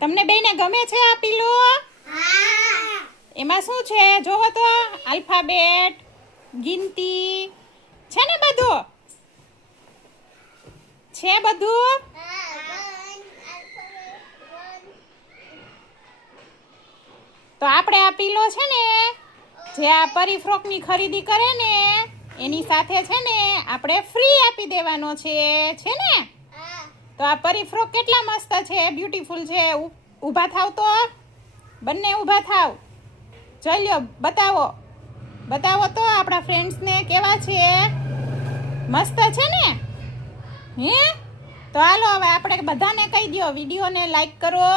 તમને બેને ગમે છે આ પીલો? એમાં શું છે જોવો તો, આલ્ફાબેટ, ગિનતી છે ને, બધું છે બધું. તો આપણે આ પીલો છે ને, જે આ પરિફ્રોકની ખરીદી કરે ને એની સાથે છે ને આપણે ફ્રી આપી દેવાનો છે ને. તો આ પરિફ્રોક કેટલા મસ્ત છે, બ્યુટીફુલ છે. ઊભા થાવ તો, બંને ઊભા થાવ. જોઈ લ્યો, બતાવો તો આપણા ફ્રેન્ડ્સને કેવા છે. મસ્ત છે ને? હે તો હાલો હવે આપણે બધાને કહી દો, વિડીયોને લાઈક કરો.